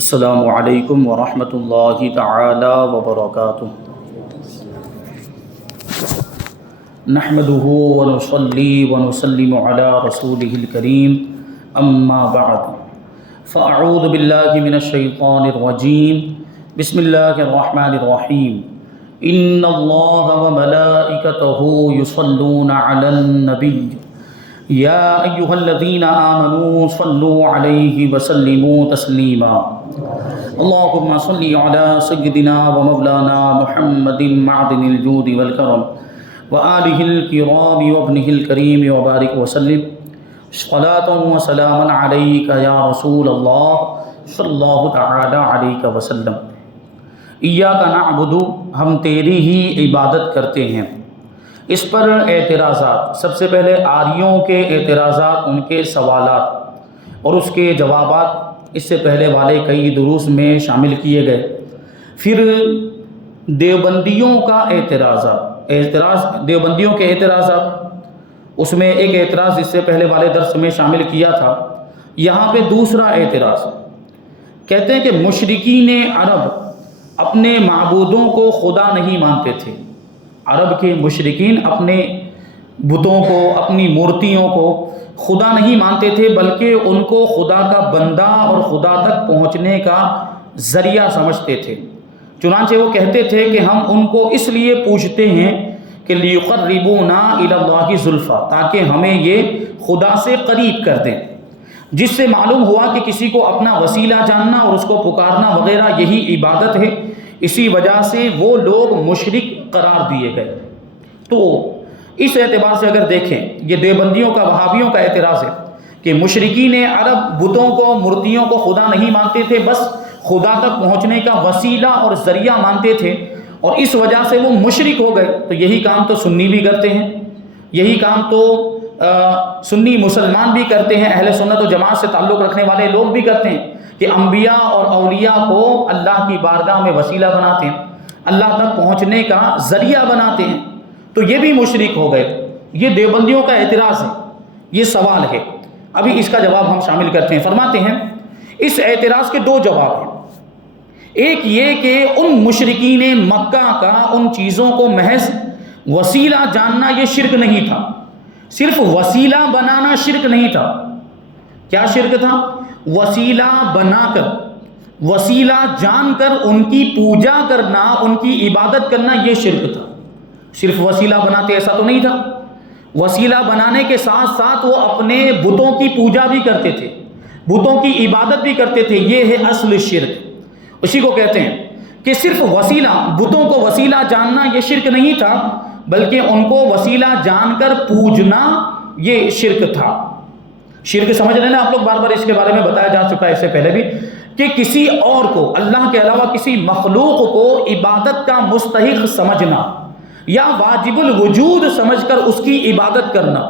السلام علیکم ورحمۃ اللہ تعالی وبرکاتہ۔ نحمده ونصلي ونسلم على رسوله الكريم اما بعد فاعوذ باللہ من الشیطان الرجیم بسم اللہ الرحمن الرحیم ان اللہ وملائکتہ یصلون علی النبی یا ایہا الذین آمنوا صلوا علیہ وسلموا تسلیما اللہم صل علی سیدنا ومولانا محمد معدن الجود والکرم وآلہ الکرام وابنہ الکریم وبارک وسلم صلاۃ وسلام علیک یا رسول اللہ صلی اللہ تعالی علیہ وسلم۔ ایاک نعبد، ہم تیری ہی عبادت کرتے ہیں۔ اس پر اعتراضات، سب سے پہلے آریوں کے اعتراضات، ان کے سوالات اور اس کے جوابات اس سے پہلے والے کئی دروس میں شامل کیے گئے۔ پھر دیوبندیوں کا دیوبندیوں کے اعتراضات، اس میں ایک اعتراض اس سے پہلے والے درس میں شامل کیا تھا۔ یہاں پہ دوسرا اعتراض، کہتے ہیں کہ مشرکین عرب اپنے معبودوں کو خدا نہیں مانتے تھے۔ عرب کے مشرکین اپنے بتوں کو، اپنی مورتیوں کو خدا نہیں مانتے تھے، بلکہ ان کو خدا کا بندہ اور خدا تک پہنچنے کا ذریعہ سمجھتے تھے۔ چنانچہ وہ کہتے تھے کہ ہم ان کو اس لیے پوجتے ہیں کہ لیقربونا الی اللہ زلفیٰ، تاکہ ہمیں یہ خدا سے قریب کر دیں۔ جس سے معلوم ہوا کہ کسی کو اپنا وسیلہ جاننا اور اس کو پکارنا وغیرہ یہی عبادت ہے۔ اسی وجہ سے وہ لوگ مشرک قرار دیے گئے۔ تو اس اعتبار سے اگر دیکھیں، یہ دیوبندیوں کا، وہابیوں کا اعتراض ہے کہ مشرکین عرب بتوں کو، مورتیوں کو خدا نہیں مانتے تھے، بس خدا تک پہنچنے کا وسیلہ اور ذریعہ مانتے تھے، اور اس وجہ سے وہ مشرک ہو گئے۔ تو یہی کام تو سنی بھی کرتے ہیں، یہی کام تو سنی مسلمان بھی کرتے ہیں، اہل سنت و جماعت سے تعلق رکھنے والے لوگ بھی کرتے ہیں کہ انبیاء اور اولیاء کو اللہ کی بارگاہ میں وسیلہ بناتے ہیں، اللہ تک پہنچنے کا ذریعہ بناتے ہیں۔ تو یہ بھی مشرک ہو گئے۔ یہ دیوبندیوں کا اعتراض ہے، یہ سوال ہے۔ ابھی اس کا جواب ہم شامل کرتے ہیں۔ فرماتے ہیں اس اعتراض کے دو جواب ہیں۔ ایک یہ کہ ان مشرکین مکہ کا ان چیزوں کو محض وسیلہ جاننا یہ شرک نہیں تھا، صرف وسیلہ بنانا شرک نہیں تھا۔ کیا شرک تھا؟ وسیلہ بنا کر، وسیلہ جان کر ان کی پوجا کرنا، ان کی عبادت کرنا، یہ شرک تھا۔ صرف وسیلہ بناتے ایسا تو نہیں تھا، وسیلہ بنانے کے ساتھ ساتھ وہ اپنے بتوں کی پوجا بھی کرتے تھے، بتوں کی عبادت بھی کرتے تھے۔ یہ ہے اصل شرک، اسی کو کہتے ہیں کہ صرف وسیلہ، بتوں کو وسیلہ جاننا یہ شرک نہیں تھا، بلکہ ان کو وسیلہ جان کر پوجنا یہ شرک تھا۔ شرک سمجھ رہے ہیں آپ لوگ، بار بار اس کے بارے میں بتایا جا چکا ہے اس سے پہلے بھی، کہ کسی اور کو، اللہ کے علاوہ کسی مخلوق کو عبادت کا مستحق سمجھنا یا واجب الوجود سمجھ کر اس کی عبادت کرنا،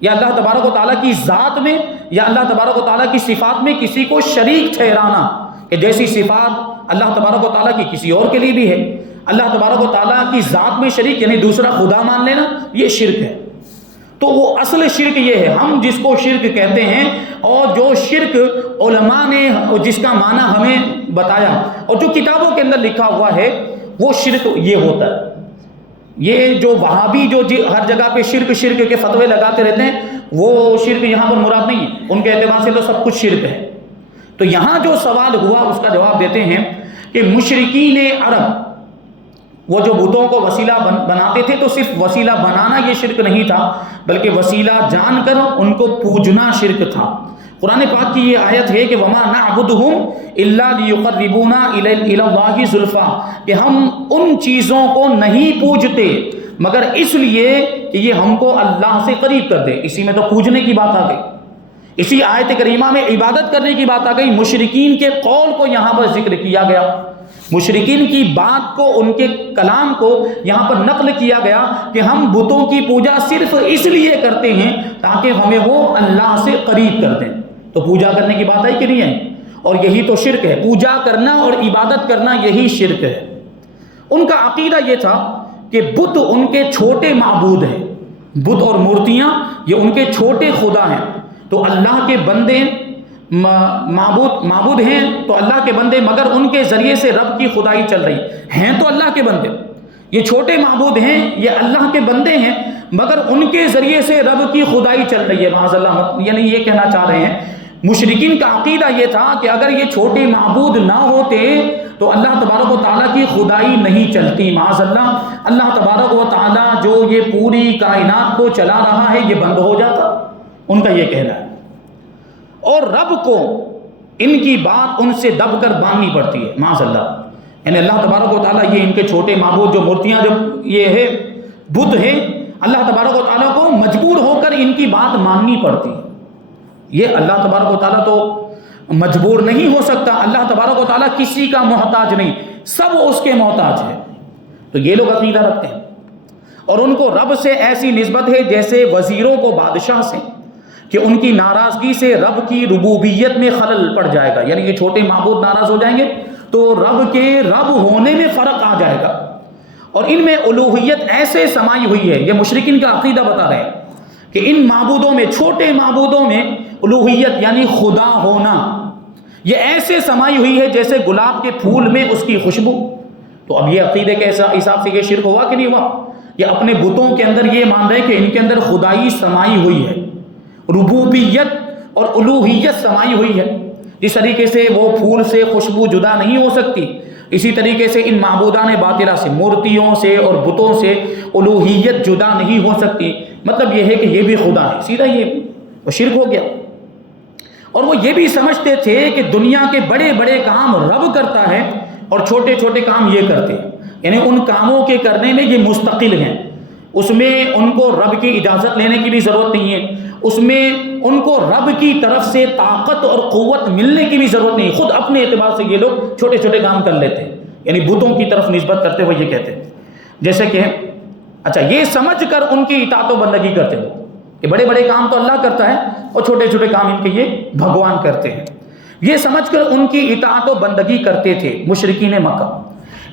یا اللہ تبارک و تعالیٰ کی ذات میں یا اللہ تبارک و تعالیٰ کی صفات میں کسی کو شریک ٹھہرانا، کہ جیسی صفات اللہ تبارک و تعالیٰ کی کسی اور کے لیے بھی ہے، اللہ تبارک و تعالیٰ کی ذات میں شریک یعنی دوسرا خدا مان لینا، یہ شرک ہے۔ تو وہ اصل شرک یہ ہے، ہم جس کو شرک کہتے ہیں، اور جو شرک علماء نے جس کا معنی ہمیں بتایا اور جو کتابوں کے اندر لکھا ہوا ہے، وہ شرک یہ ہوتا ہے۔ یہ جو وہابی جو ہر جگہ پہ شرک شرک کے فتوے لگاتے رہتے ہیں، وہ شرک یہاں پر مراد نہیں ہے، ان کے اعتبار سے تو سب کچھ شرک ہے۔ تو یہاں جو سوال ہوا اس کا جواب دیتے ہیں کہ مشرکین عرب وہ جو بتوں کو وسیلہ بناتے تھے، تو صرف وسیلہ بنانا یہ شرک نہیں تھا، بلکہ وسیلہ جان کر ان کو پوجنا شرک تھا۔ قرآن پاک کی یہ آیت ہے کہ وَمَا نَعْبُدُهُمْ إِلَّا لِيُقَرِّبُونَا إِلَى اللَّهِ زُلْفَىٰ، کہ ہم ان چیزوں کو نہیں پوجتے مگر اس لیے کہ یہ ہم کو اللہ سے قریب کر دے۔ اسی میں تو پوجنے کی بات آ گئی، اسی آیت کریمہ میں عبادت کرنے کی بات آ گئی۔ مشرکین کے قول کو یہاں پر ذکر کیا گیا، مشرکین کی بات کو، ان کے کلام کو یہاں پر نقل کیا گیا کہ ہم بتوں کی پوجا صرف اس لیے کرتے ہیں تاکہ ہمیں وہ اللہ سے قریب کر دیں۔ تو پوجا کرنے کی بات آئی کہ نہیں ہے؟ اور یہی تو شرک ہے، پوجا کرنا اور عبادت کرنا یہی شرک ہے۔ ان کا عقیدہ یہ تھا کہ بت ان کے چھوٹے معبود ہیں، بت اور مورتیاں یہ ان کے چھوٹے خدا ہیں۔ تو اللہ کے بندے معبود ہیں تو اللہ کے بندے، مگر ان کے ذریعے سے رب کی خدائی چل رہی ہیں تو اللہ کے بندے، یہ چھوٹے معبود ہیں، یہ اللہ کے بندے ہیں، مگر ان کے ذریعے سے رب کی خدائی چل رہی ہے معاذ اللہ۔ یعنی یہ کہنا چاہ رہے ہیں مشرکین کا عقیدہ یہ تھا کہ اگر یہ چھوٹے معبود نہ ہوتے تو اللہ تبارک و تعالیٰ کی خدائی نہیں چلتی معاذ اللہ۔ اللہ تبارک و تعالیٰ جو یہ پوری کائنات کو چلا رہا ہے یہ بند ہو جاتا، ان کا یہ کہنا ہے۔ اور رب کو ان کی بات ان سے دب کر ماننی پڑتی ہے معاذ اللہ۔ یعنی اللہ تبارک و تعالیٰ یہ ان کے چھوٹے معبود جو مورتیاں جو یہ ہے بت ہے، اللہ تبارک و تعالیٰ کو مجبور ہو کر ان کی بات ماننی پڑتی ہے۔ یہ اللہ تبارک و تعالیٰ تو مجبور نہیں ہو سکتا، اللہ تبارک و تعالیٰ کسی کا محتاج نہیں، سب اس کے محتاج ہے۔ تو یہ لوگ عقیدہ رکھتے ہیں اور ان کو رب سے ایسی نسبت ہے جیسے وزیروں کو بادشاہ سے، کہ ان کی ناراضگی سے رب کی ربوبیت میں خلل پڑ جائے گا۔ یعنی یہ چھوٹے معبود ناراض ہو جائیں گے تو رب کے رب ہونے میں فرق آ جائے گا، اور ان میں الوہیت ایسے سمائی ہوئی ہے۔ یہ مشرکین کا عقیدہ بتا رہے ہیں کہ ان معبودوں میں، چھوٹے معبودوں میں الوہیت یعنی خدا ہونا یہ ایسے سمائی ہوئی ہے جیسے گلاب کے پھول میں اس کی خوشبو۔ تو اب یہ عقیدے کے حساب سے یہ شرک ہوا کہ نہیں ہوا؟ یہ اپنے بتوں کے اندر یہ مان رہے کہ ان کے اندر خدائی سمائی ہوئی ہے، ربوبیت اور الوہیت سمائی ہوئی ہے۔ جس طریقے سے وہ پھول سے خوشبو جدا نہیں ہو سکتی، اسی طریقے سے ان معبودان باطلہ سے، مورتیوں سے اور بتوں سے الوہیت جدا نہیں ہو سکتی۔ مطلب یہ ہے کہ یہ بھی خدا ہے، سیدھا یہ وہ شرک ہو گیا۔ اور وہ یہ بھی سمجھتے تھے کہ دنیا کے بڑے بڑے کام رب کرتا ہے اور چھوٹے چھوٹے کام یہ کرتے ہیں، یعنی ان کاموں کے کرنے میں یہ مستقل ہیں، اس میں ان کو رب کی اجازت لینے کی بھی ضرورت نہیں ہے، اس میں ان کو رب کی طرف سے طاقت اور قوت ملنے کی بھی ضرورت نہیں، خود اپنے اعتبار سے یہ لوگ چھوٹے چھوٹے کام کر لیتے ہیں، یعنی بتوں کی طرف نسبت کرتے ہوئے یہ کہتے ہیں جیسے کہ اچھا یہ سمجھ کر ان کی اطاعت و بندگی کرتے ہیں کہ بڑے بڑے کام تو اللہ کرتا ہے اور چھوٹے چھوٹے کام ان کے یہ بھگوان کرتے ہیں، یہ سمجھ کر ان کی اطاعت و بندگی کرتے تھے مشرکین مکہ۔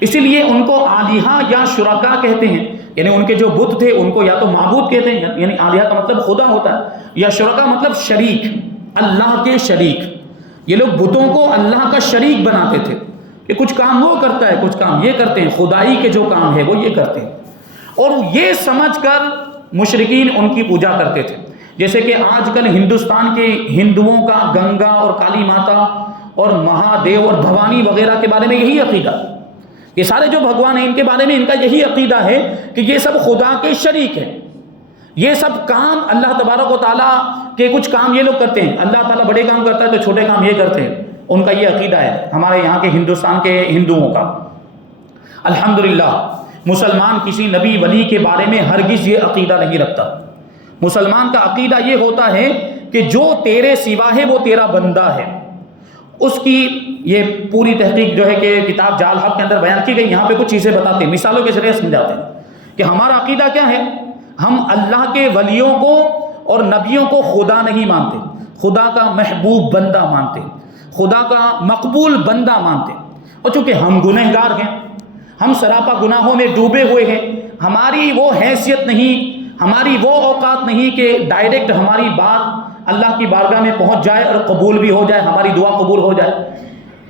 اسی لیے ان کو آلیہہ یا شرکا کہتے ہیں، یعنی ان کے جو بت تھے ان کو یا تو معبود کہتے ہیں، یعنی آلیہہ کا مطلب خدا ہوتا ہے، یا شرکا مطلب شریک، اللہ کے شریک۔ یہ لوگ بتوں کو اللہ کا شریک بناتے تھے کہ کچھ کام وہ کرتا ہے، کچھ کام یہ کرتے ہیں، خدائی کے جو کام ہے وہ یہ کرتے ہیں، اور یہ سمجھ کر مشرکین ان کی پوجا کرتے تھے۔ جیسے کہ آج کل ہندوستان کے ہندوؤں کا گنگا اور کالی ماتا اور مہادیو اور بھوانی وغیرہ کے بارے میں یہی عقیدہ، یہ سارے جو بھگوان ہیں ان کے بارے میں ان کا یہی عقیدہ ہے کہ یہ سب خدا کے شریک ہیں، یہ سب کام اللہ تبارک و تعالیٰ کے کچھ کام یہ لوگ کرتے ہیں، اللہ تعالیٰ بڑے کام کرتا ہے تو چھوٹے کام یہ کرتے ہیں، ان کا یہ عقیدہ ہے ہمارے یہاں کے ہندوستان کے ہندوؤں کا۔ الحمدللہ مسلمان کسی نبی ولی کے بارے میں ہرگز یہ عقیدہ نہیں رکھتا۔ مسلمان کا عقیدہ یہ ہوتا ہے کہ جو تیرے سوا ہے وہ تیرا بندہ ہے۔ اس کی یہ پوری تحقیق جو ہے کہ کتاب جال حق کے اندر بیان کی گئی، یہاں پہ کچھ چیزیں بتاتے ہیں، مثالوں کے ذریعے سمجھاتے ہیں کہ ہمارا عقیدہ کیا ہے۔ ہم اللہ کے ولیوں کو اور نبیوں کو خدا نہیں مانتے، خدا کا محبوب بندہ مانتے، خدا کا مقبول بندہ مانتے، اور چونکہ ہم گنہگار ہیں، ہم سراپا گناہوں میں ڈوبے ہوئے ہیں، ہماری وہ حیثیت نہیں، ہماری وہ اوقات نہیں کہ ڈائریکٹ ہماری بات اللہ کی بارگاہ میں پہنچ جائے اور قبول بھی ہو جائے، ہماری دعا قبول ہو جائے،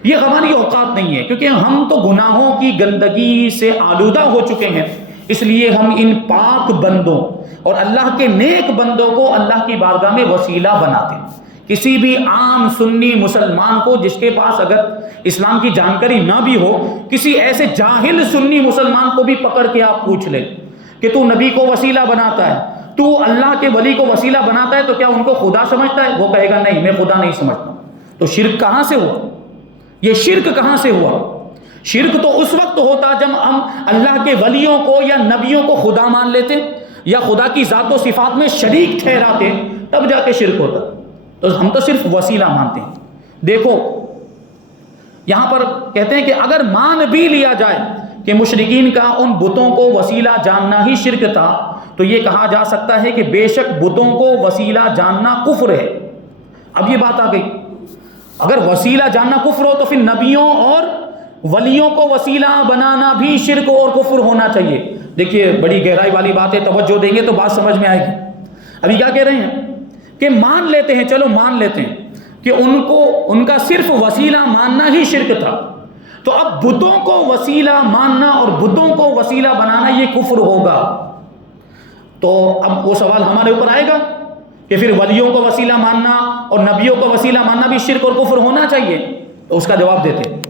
یہ ہماری اوقات نہیں ہے، کیونکہ ہم تو گناہوں کی گندگی سے آلودہ ہو چکے ہیں۔ اس لیے ہم ان پاک بندوں اور اللہ کے نیک بندوں کو اللہ کی بارگاہ میں وسیلہ بناتے ہیں۔ کسی بھی عام سنی مسلمان کو جس کے پاس اگر اسلام کی جانکاری نہ بھی ہو، کسی ایسے جاہل سنی مسلمان کو بھی پکڑ کے آپ پوچھ لیں کہ تو نبی کو وسیلہ بناتا ہے، تو اللہ کے ولی کو وسیلہ بناتا ہے، تو کیا ان کو خدا سمجھتا ہے؟ وہ کہے گا نہیں، میں خدا نہیں سمجھتا۔ تو شرک کہاں سے ہوا؟ یہ شرک کہاں سے ہوا؟ شرک تو اس وقت ہوتا جب ہم اللہ کے ولیوں کو یا نبیوں کو خدا مان لیتے یا خدا کی ذات و صفات میں شریک ٹھہراتے، تب جا کے شرک ہوتا۔ تو ہم تو صرف وسیلہ مانتے ہیں۔ دیکھو یہاں پر کہتے ہیں کہ اگر مان بھی لیا جائے کہ مشرکین کا ان بتوں کو وسیلہ جاننا ہی شرک تھا، تو یہ کہا جا سکتا ہے کہ بے شک بتوں کو وسیلہ جاننا کفر ہے۔ اب یہ بات آ گئی، اگر وسیلہ جاننا کفر ہو تو پھر نبیوں اور ولیوں کو وسیلہ بنانا بھی شرک اور کفر ہونا چاہیے۔ دیکھیے بڑی گہرائی والی بات ہے، توجہ دیں گے تو بات سمجھ میں آئے گی۔ ابھی کیا کہہ رہے ہیں کہ مان لیتے ہیں، چلو مان لیتے ہیں کہ ان کا صرف وسیلہ ماننا ہی شرک تھا، تو اب بتوں کو وسیلہ ماننا اور بتوں کو وسیلہ بنانا یہ کفر ہوگا۔ تو اب وہ سوال ہمارے اوپر آئے گا کہ پھر ولیوں کو وسیلہ ماننا اور نبیوں کو وسیلہ ماننا بھی شرک اور کفر ہونا چاہیے؟ تو اس کا جواب دیتے ہیں،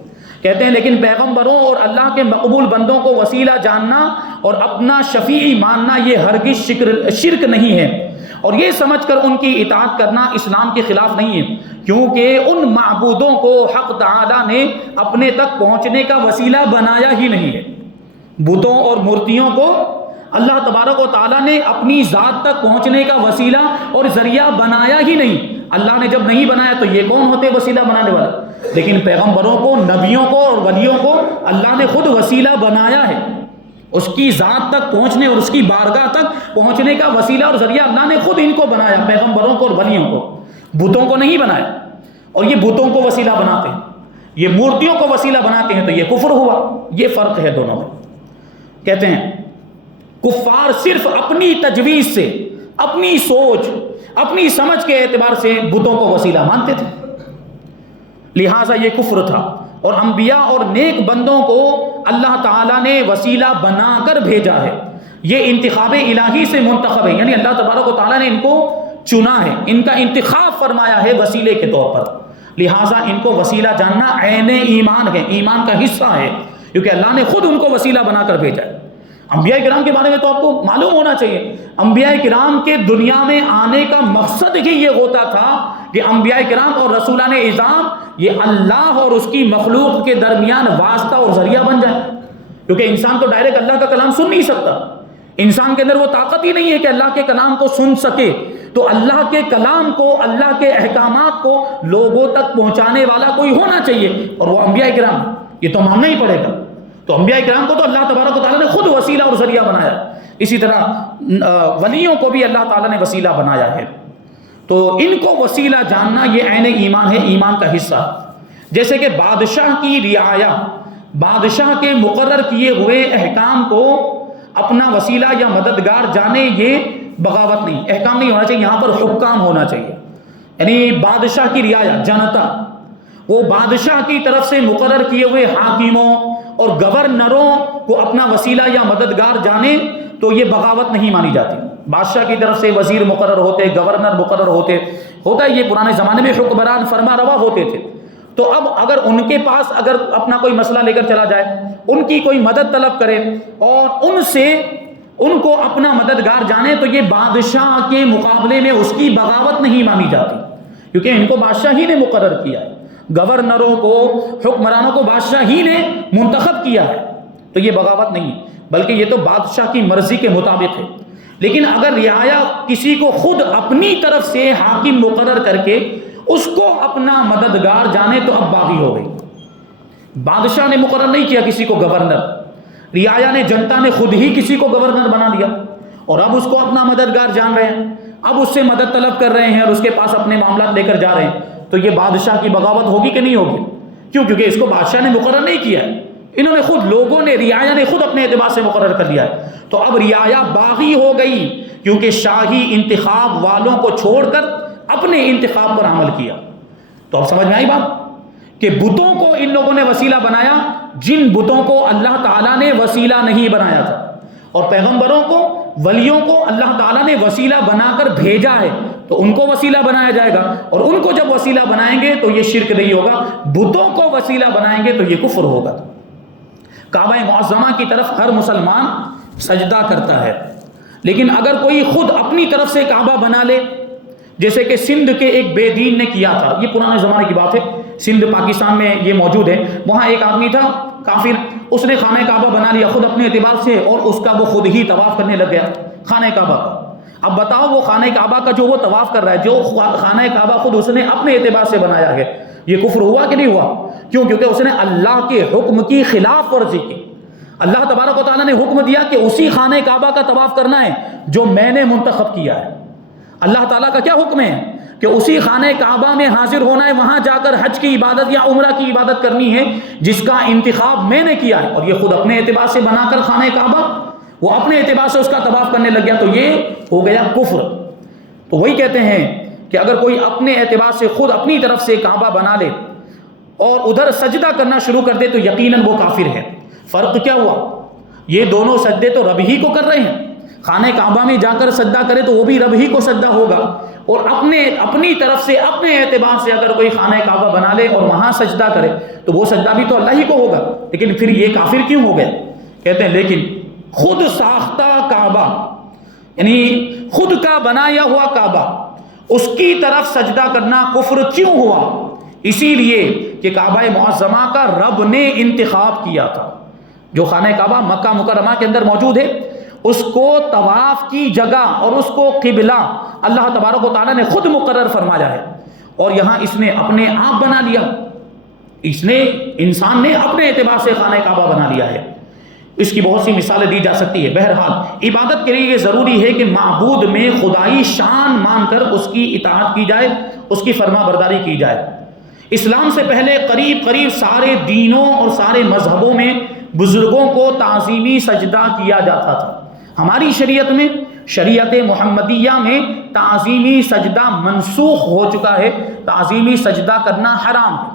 کہتے ہیں لیکن پیغمبروں اور اللہ کے مقبول بندوں کو وسیلہ جاننا اور اپنا شفیع ماننا یہ ہرگز شرک نہیں ہے، اور یہ سمجھ کر ان کی اطاعت کرنا اسلام کے خلاف نہیں ہے، کیونکہ ان معبودوں کو حق تعالی نے اپنے تک پہنچنے کا وسیلہ بنایا ہی نہیں ہے۔ بتوں اور مورتیوں کو اللہ تبارک و تعالیٰ نے اپنی ذات تک پہنچنے کا وسیلہ اور ذریعہ بنایا ہی نہیں۔ اللہ نے جب نہیں بنایا تو یہ کون ہوتے وسیلہ بنانے والے؟ لیکن پیغمبروں کو، نبیوں کو اور ولیوں کو اللہ نے خود وسیلہ بنایا ہے۔ اس کی ذات تک پہنچنے اور اس کی بارگاہ تک پہنچنے کا وسیلہ اور ذریعہ اللہ نے خود ان کو بنایا، پیغمبروں کو اور ولیوں کو، بتوں کو نہیں بنایا۔ اور یہ بتوں کو وسیلہ بناتے ہیں، یہ مورتیوں کو وسیلہ بناتے ہیں، تو یہ کفر ہوا۔ یہ فرق ہے دونوں میں۔ کہتے ہیں کفار صرف اپنی تجویز سے، اپنی سوچ، اپنی سمجھ کے اعتبار سے بتوں کو وسیلہ مانتے تھے، لہٰذا یہ کفر تھا۔ اور انبیاء اور نیک بندوں کو اللہ تعالیٰ نے وسیلہ بنا کر بھیجا ہے، یہ انتخاب الہی سے منتخب ہے، یعنی اللہ تبارک و تعالیٰ نے ان کو چنا ہے، ان کا انتخاب فرمایا ہے وسیلے کے طور پر، لہٰذا ان کو وسیلہ جاننا عین ایمان ہے، ایمان کا حصہ ہے، کیونکہ اللہ نے خود ان کو وسیلہ بنا کر بھیجا ہے۔ انبیاء کرام کے بارے میں تو آپ کو معلوم ہونا چاہیے، انبیاء کرام کے دنیا میں آنے کا مقصد ہی یہ ہوتا تھا کہ انبیاء کرام اور رسولان اعظام یہ اللہ اور اس کی مخلوق کے درمیان واسطہ اور ذریعہ بن جائے، کیونکہ انسان تو ڈائریکٹ اللہ کا کلام سن نہیں سکتا، انسان کے اندر وہ طاقت ہی نہیں ہے کہ اللہ کے کلام کو سن سکے، تو اللہ کے کلام کو، اللہ کے احکامات کو لوگوں تک پہنچانے والا کوئی ہونا چاہیے، اور وہ انبیاء کرام، یہ تو ماننا ہی پڑے گا۔ تو انبیاء کرام کو تو اللہ تبارک و تعالیٰ نے خود وسیلہ اور ذریعہ بنایا، اسی طرح ولیوں کو بھی اللہ تعالیٰ نے وسیلہ بنایا ہے، تو ان کو وسیلہ جاننا یہ عین ایمان ہے، ایمان کا حصہ۔ جیسے کہ بادشاہ کی رعایا، بادشاہ کے مقرر کیے ہوئے احکام کو اپنا وسیلہ یا مددگار جانے، یہ بغاوت نہیں، احکام نہیں ہونا چاہیے، یہاں پر حکام ہونا چاہیے، یعنی بادشاہ کی رعایا، جنتا، وہ بادشاہ کی طرف سے مقرر کیے ہوئے حاکموں اور گورنروں کو اپنا وسیلہ یا مددگار جانے، تو یہ بغاوت نہیں مانی جاتی۔ بادشاہ کی طرف سے وزیر مقرر ہوتے، گورنر مقرر ہوتے، ہوتا ہے یہ پرانے زمانے میں حکمران فرما روا ہوتے تھے، تو اب اگر ان کے پاس اگر اپنا کوئی مسئلہ لے کر چلا جائے، ان کی کوئی مدد طلب کرے اور ان سے ان کو اپنا مددگار جانے، تو یہ بادشاہ کے مقابلے میں اس کی بغاوت نہیں مانی جاتی، کیونکہ ان کو بادشاہ ہی نے مقرر کیا ہے، گورنروں کو، حکمرانوں کو بادشاہ ہی نے منتخب کیا ہے، تو یہ بغاوت نہیں، بلکہ یہ تو بادشاہ کی مرضی کے مطابق ہے۔ لیکن اگر رعایا کسی کو خود اپنی طرف سے حاکم مقرر کر کے اس کو اپنا مددگار جانے، تو اب باغی ہو گئی۔ بادشاہ نے مقرر نہیں کیا کسی کو گورنر، رعایا نے، جنتا نے خود ہی کسی کو گورنر بنا دیا، اور اب اس کو اپنا مددگار جان رہے ہیں، اب اس سے مدد طلب کر رہے ہیں اور اس کے پاس اپنے معاملات لے کر جا رہے ہیں، تو یہ بادشاہ کی بغاوت ہوگی کہ نہیں ہوگی؟ کیوں؟ کیونکہ اس کو بادشاہ نے مقرر نہیں کیا ہے، انہوں نے خود، لوگوں نے، رعایا نے خود اپنے اعتبار سے مقرر کر لیا ہے، تو اب رعایا باغی ہو گئی، کیونکہ شاہی انتخاب والوں کو چھوڑ کر اپنے انتخاب پر عمل کیا۔ تو اب سمجھ میں آئی بات کہ بتوں کو ان لوگوں نے وسیلہ بنایا جن بتوں کو اللہ تعالیٰ نے وسیلہ نہیں بنایا تھا، اور پیغمبروں کو، ولیوں کو اللہ تعالیٰ نے وسیلہ بنا کر بھیجا ہے، تو ان کو وسیلہ بنایا جائے گا، اور ان کو جب وسیلہ بنائیں گے تو یہ شرک نہیں ہوگا، بتوں کو وسیلہ بنائیں گے تو یہ کفر ہوگا۔ کعبہ معظمہ کی طرف ہر مسلمان سجدہ کرتا ہے، لیکن اگر کوئی خود اپنی طرف سے کعبہ بنا لے، جیسے کہ سندھ کے ایک بے دین نے کیا تھا، یہ پرانے زمانے کی بات ہے، سندھ پاکستان میں یہ موجود ہے، وہاں ایک آدمی تھا کافر، اس نے خانہ کعبہ بنا لیا خود اپنے اعتبار سے، اور اس کا وہ خود ہی طواف کرنے لگ گیا خانہ کعبہ کا۔ اب بتاؤ وہ خانہ کعبہ کا جو وہ طواف کر رہا ہے، جو خانہ کعبہ خود اس نے اپنے اعتبار سے بنایا ہے، یہ کفر ہوا کہ نہیں ہوا؟ کیوں؟ کیونکہ اس نے اللہ کے حکم کی خلاف ورزی کی۔ اللہ تبارک و تعالیٰ نے حکم دیا کہ اسی خانہ کعبہ کا طواف کرنا ہے جو میں نے منتخب کیا ہے۔ اللہ تعالیٰ کا کیا حکم ہے کہ اسی خانہ کعبہ میں حاضر ہونا ہے، وہاں جا کر حج کی عبادت یا عمرہ کی عبادت کرنی ہے جس کا انتخاب میں نے کیا ہے، اور یہ خود اپنے اعتبار سے بنا کر خانہ کعبہ، وہ اپنے اعتبار سے اس کا طواف کرنے لگ گیا، تو یہ ہو گیا کفر۔ تو وہی کہتے ہیں کہ اگر کوئی اپنے اعتبار سے خود اپنی طرف سے کعبہ بنا لے اور ادھر سجدہ کرنا شروع کر دے تو یقیناً وہ کافر ہے۔ فرق کیا ہوا؟ یہ دونوں سجدے تو رب ہی کو کر رہے ہیں، خانہ کعبہ میں جا کر سجدہ کرے تو وہ بھی رب ہی کو سجدہ ہوگا، اور اپنی طرف سے اپنے اعتبار سے اگر کوئی خانہ کعبہ بنا لے اور وہاں سجدہ کرے تو وہ سجدہ بھی تو اللہ ہی کو ہوگا، لیکن پھر یہ کافر کیوں ہو گئے؟ کہتے ہیں لیکن خود ساختہ کعبہ، یعنی خود کا بنایا ہوا کعبہ، اس کی طرف سجدہ کرنا کفر کیوں ہوا؟ اسی لیے کہ کعبہ معظمہ کا رب نے انتخاب کیا تھا۔ جو خانہ کعبہ مکہ مکرمہ کے اندر موجود ہے، اس کو طواف کی جگہ اور اس کو قبلہ اللہ تبارک و تعالیٰ نے خود مقرر فرمایا ہے، اور یہاں اس نے اپنے آپ بنا لیا، انسان نے اپنے اعتبار سے خانہ کعبہ بنا لیا ہے۔ اس کی بہت سی مثالیں دی جا سکتی ہے۔ بہرحال عبادت کے لیے یہ ضروری ہے کہ معبود میں خدائی شان مان کر اس کی اطاعت کی جائے، اس کی فرما برداری کی جائے۔ اسلام سے پہلے قریب سارے دینوں اور سارے مذہبوں میں بزرگوں کو تعظیمی سجدہ کیا جاتا تھا۔ ہماری شریعت میں، شریعت محمدیہ میں تعظیمی سجدہ منسوخ ہو چکا ہے، تعظیمی سجدہ کرنا حرام ہے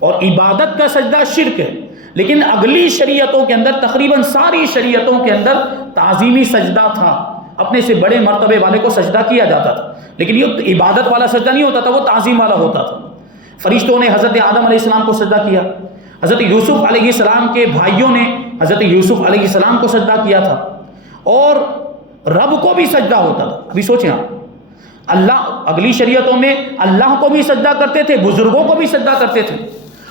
اور عبادت کا سجدہ شرک ہے۔ لیکن اگلی شریعتوں کے اندر، تقریباً ساری شریعتوں کے اندر تعظیمی سجدہ تھا، اپنے سے بڑے مرتبے والے کو سجدہ کیا جاتا تھا، لیکن یہ عبادت والا سجدہ نہیں ہوتا تھا، وہ تعظیم والا ہوتا تھا۔ فرشتوں نے حضرت آدم علیہ السلام کو سجدہ کیا، حضرت یوسف علیہ السلام کے بھائیوں نے حضرت یوسف علیہ السلام کو سجدہ کیا تھا، اور رب کو بھی سجدہ ہوتا تھا۔ ابھی سوچیں آپ، اللہ اگلی شریعتوں میں اللہ کو بھی سجدہ کرتے تھے، بزرگوں کو بھی سجدہ کرتے تھے،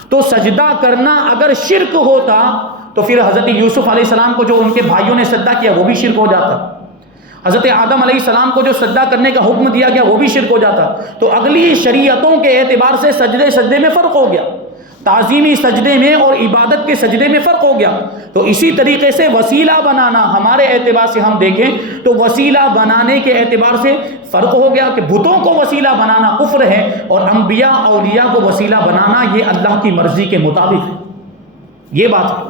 تو سجدہ کرنا اگر شرک ہوتا تو پھر حضرت یوسف علیہ السلام کو جو ان کے بھائیوں نے سجدہ کیا وہ بھی شرک ہو جاتا، حضرت آدم علیہ السلام کو جو سجدہ کرنے کا حکم دیا گیا وہ بھی شرک ہو جاتا۔ تو اگلی شریعتوں کے اعتبار سے سجدے میں فرق ہو گیا، تعظیمی سجدے میں اور عبادت کے سجدے میں فرق ہو گیا۔ تو اسی طریقے سے وسیلہ بنانا ہمارے اعتبار سے ہم دیکھیں تو وسیلہ بنانے کے اعتبار سے فرق ہو گیا کہ بتوں کو وسیلہ بنانا کفر ہے، اور انبیاء اولیاء کو وسیلہ بنانا یہ اللہ کی مرضی کے مطابق ہے۔ یہ بات ہے۔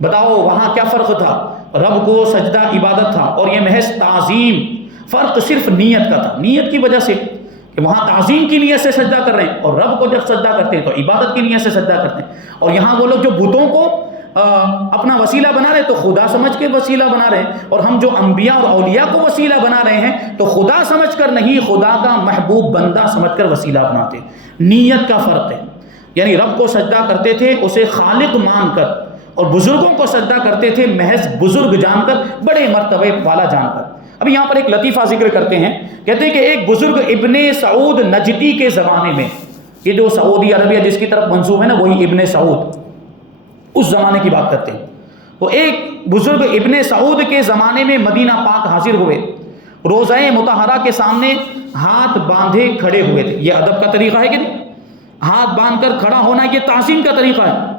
بتاؤ وہاں کیا فرق تھا؟ رب کو سجدہ عبادت تھا اور یہ محض تعظیم، فرق صرف نیت کا تھا، نیت کی وجہ سے کہ وہاں تعظیم کی نیت سے سجدہ کر رہے ہیں، اور رب کو جب سجدہ کرتے ہیں تو عبادت کی نیت سے سجدہ کرتے ہیں۔ اور یہاں وہ لوگ جو بتوں کو اپنا وسیلہ بنا رہے ہیں تو خدا سمجھ کے وسیلہ بنا رہے ہیں، اور ہم جو انبیاء اور اولیاء کو وسیلہ بنا رہے ہیں تو خدا سمجھ کر نہیں، خدا کا محبوب بندہ سمجھ کر وسیلہ بناتے ہیں۔ نیت کا فرق ہے، یعنی رب کو سجدہ کرتے تھے اسے خالق مان کر، اور بزرگوں کو سجدہ کرتے تھے محض بزرگ جان کر، بڑے مرتبے والا جان کر۔ اب یہاں پر ایک لطیفہ ذکر کرتے ہیں، کہتے ہیں کہ ایک بزرگ ابن سعود نجدی کے زمانے میں، یہ جو سعودی عربیہ جس کی طرف منسوب ہے نا وہی ابن سعود، اس زمانے کی بات کرتے ہیں۔ وہ ایک بزرگ ابن سعود کے زمانے میں مدینہ پاک حاضر ہوئے، روضہ مطہرہ کے سامنے ہاتھ باندھے کھڑے ہوئے تھے۔ یہ ادب کا طریقہ ہے کہ نہیں؟ ہاتھ باندھ کر کھڑا ہونا یہ تعظیم کا طریقہ ہے۔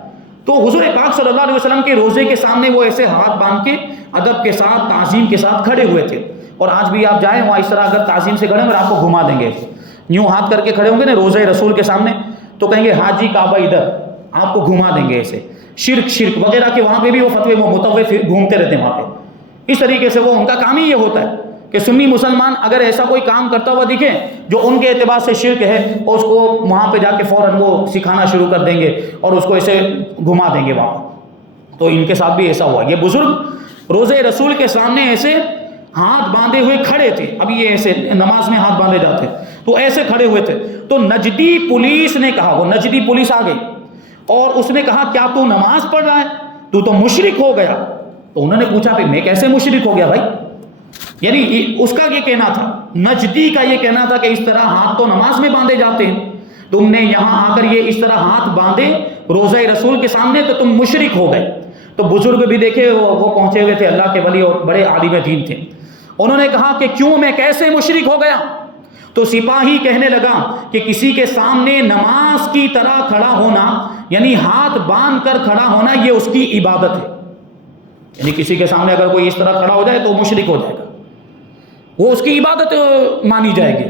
تو حضور پاک صلی اللہ علیہ وسلم کے روزے کے سامنے وہ ایسے ہاتھ باندھ کے ادب کے ساتھ، تعظیم کے ساتھ کھڑے ہوئے تھے۔ اور آج بھی آپ جائیں وہاں اس طرح اگر تعظیم سے کھڑے ہوں گے آپ کو گھما دیں گے، یوں ہاتھ کر کے کھڑے ہوں گے نا روزہ رسول کے سامنے تو کہیں گے حاجی کعبہ ادھر، آپ کو گھما دیں گے ایسے۔ شرک وغیرہ کے وہاں پہ بھی وہ فتوے وہ متوے گھومتے رہتے ہیں وہاں پہ۔ اس طریقے سے وہ ان کا کام ہی یہ ہوتا ہے کہ سنی مسلمان اگر ایسا کوئی کام کرتا ہوا دکھے جو ان کے اعتبار سے شرک ہے، اور اس کو وہاں پہ جا کے فوراً وہ سکھانا شروع کر دیں گے اور اس کو ایسے گھما دیں گے وہاں۔ تو ان کے ساتھ بھی ایسا ہوا۔ یہ بزرگ روزے رسول کے سامنے ایسے ہاتھ باندھے ہوئے کھڑے تھے، ابھی یہ ایسے نماز میں ہاتھ باندھے جاتے تو ایسے کھڑے ہوئے تھے۔ تو نجدی پولیس نے کہا، وہ نجدی پولیس آ گئی اور اس نے کہا کیا تو نماز پڑھ رہا ہے؟ تو مشرک ہو گیا۔ تو انہوں نے پوچھا کہ میں کیسے مشرک ہو گیا بھائی؟ یعنی اس کا یہ کہنا تھا، نجدی کا یہ کہنا تھا کہ اس طرح ہاتھ تو نماز میں باندھے جاتے ہیں، تم نے یہاں آ کر یہ اس طرح ہاتھ باندھے روزہ رسول کے سامنے تو تم مشرک ہو گئے۔ تو بزرگ بھی دیکھے وہ پہنچے ہوئے تھے، اللہ کے ولی اور بڑے عالم دین تھے۔ انہوں نے کہا کہ کیوں، میں کیسے مشرک ہو گیا؟ تو سپاہی کہنے لگا کہ کسی کے سامنے نماز کی طرح کھڑا ہونا، یعنی ہاتھ باندھ کر کھڑا ہونا، یہ اس کی عبادت ہے۔ یعنی کسی کے سامنے اگر کوئی اس طرح کھڑا ہو جائے تو مشرک ہو جائے گا، وہ اس کی عبادت مانی جائے گی۔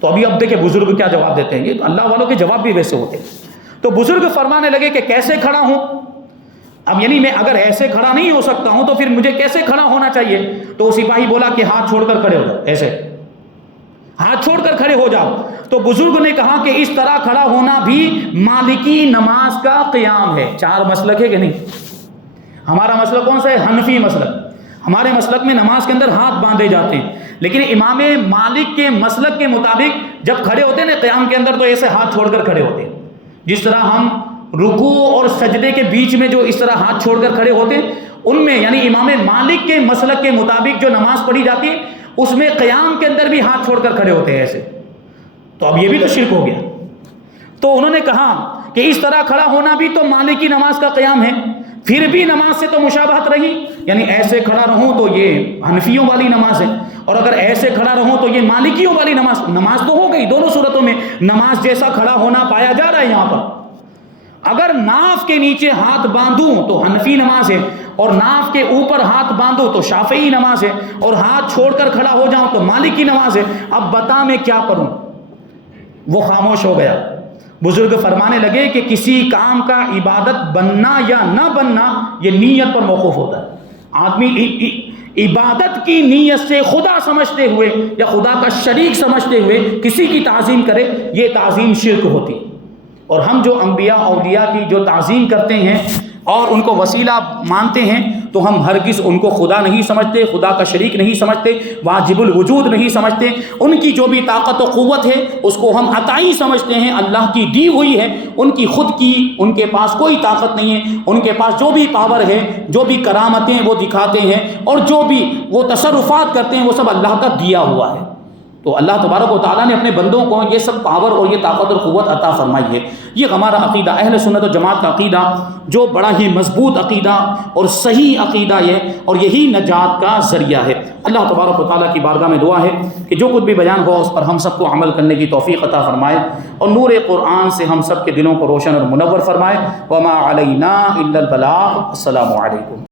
تو اب دیکھیں بزرگ کیا جواب دیتے ہیں، یہ تو اللہ والوں کے جواب بھی ویسے ہوتے ہیں۔ تو بزرگ فرمانے لگے کہ کیسے کھڑا ہوں؟ اب یعنی میں اگر ایسے کھڑا نہیں ہو سکتا ہوں تو پھر مجھے کیسے کھڑا ہونا چاہیے؟ تو سپاہی بولا کہ ہاتھ چھوڑ کر کھڑے ہو جاؤ ایسے۔ ہاتھ چھوڑ کر کھڑے ہو جاؤ. تو بزرگ نے کہا کہ اس طرح کھڑا ہونا بھی مالکی نماز کا قیام ہے. 4 مسلک ہے کہ نہیں؟ ہمارا مسلک کون سا ہے؟ حنفی مسلک. ہمارے مسلک میں نماز کے اندر ہاتھ باندھے جاتے ہیں، لیکن امام مالک کے مسلک کے مطابق جب کھڑے ہوتے ہیں نا قیام کے اندر، تو ایسے ہاتھ چھوڑ کر کھڑے ہوتے ہیں. جس طرح ہم رکوع اور سجدے کے بیچ میں جو اس طرح ہاتھ چھوڑ کر کھڑے ہوتے ہیں، ان میں یعنی امام مالک کے مسلک کے مطابق جو نماز پڑھی جاتی ہے اس میں قیام کے اندر بھی ہاتھ چھوڑ کر کھڑے ہوتے ہیں ایسے. تو اب یہ بھی تو شرک ہو گیا. تو انہوں نے کہا کہ اس طرح کھڑا ہونا بھی تو مالکی نماز کا قیام ہے، پھر بھی نماز سے تو مشابہت رہی. یعنی ایسے کھڑا رہوں تو یہ حنفیوں والی نماز ہے، اور اگر ایسے کھڑا رہوں تو یہ مالکیوں والی نماز تو ہو گئی. دونوں صورتوں میں نماز جیسا کھڑا ہونا پایا جا رہا ہے یہاں پر. اگر ناف کے نیچے ہاتھ باندھوں تو حنفی نماز ہے، اور ناف کے اوپر ہاتھ باندھوں تو شافعی نماز ہے، اور ہاتھ چھوڑ کر کھڑا ہو جاؤں تو مالکی نماز ہے. اب بتا میں کیا کروں؟ وہ خاموش ہو گیا. بزرگ فرمانے لگے کہ کسی کام کا عبادت بننا یا نہ بننا یہ نیت پر موقوف ہوتا ہے. آدمی عبادت کی نیت سے خدا سمجھتے ہوئے یا خدا کا شریک سمجھتے ہوئے کسی کی تعظیم کرے، یہ تعظیم شرک ہوتی. اور ہم جو انبیاء اولیاء کی جو تعظیم کرتے ہیں اور ان کو وسیلہ مانتے ہیں، تو ہم ہرگز ان کو خدا نہیں سمجھتے، خدا کا شریک نہیں سمجھتے، واجب الوجود نہیں سمجھتے. ان کی جو بھی طاقت و قوت ہے اس کو ہم عطائی سمجھتے ہیں، اللہ کی دی ہوئی ہے. ان کی خود کی ان کے پاس کوئی طاقت نہیں ہے. ان کے پاس جو بھی پاور ہے، جو بھی کرامتیں وہ دکھاتے ہیں، اور جو بھی وہ تصرفات کرتے ہیں وہ سب اللہ کا دیا ہوا ہے. تو اللہ تبارک و تعالیٰ نے اپنے بندوں کو یہ سب پاور اور یہ طاقت اور قوت عطا فرمائی ہے. یہ ہمارا عقیدہ اہل سنت و جماعت کا عقیدہ، جو بڑا ہی مضبوط عقیدہ اور صحیح عقیدہ ہے، اور یہی نجات کا ذریعہ ہے. اللہ تبارک و تعالیٰ کی بارگاہ میں دعا ہے کہ جو کچھ بھی بیان ہوا اس پر ہم سب کو عمل کرنے کی توفیق عطا فرمائے، اور نور قرآن سے ہم سب کے دلوں کو روشن اور منور فرمائے. وما علینا الا البلاغ. السلام علیکم.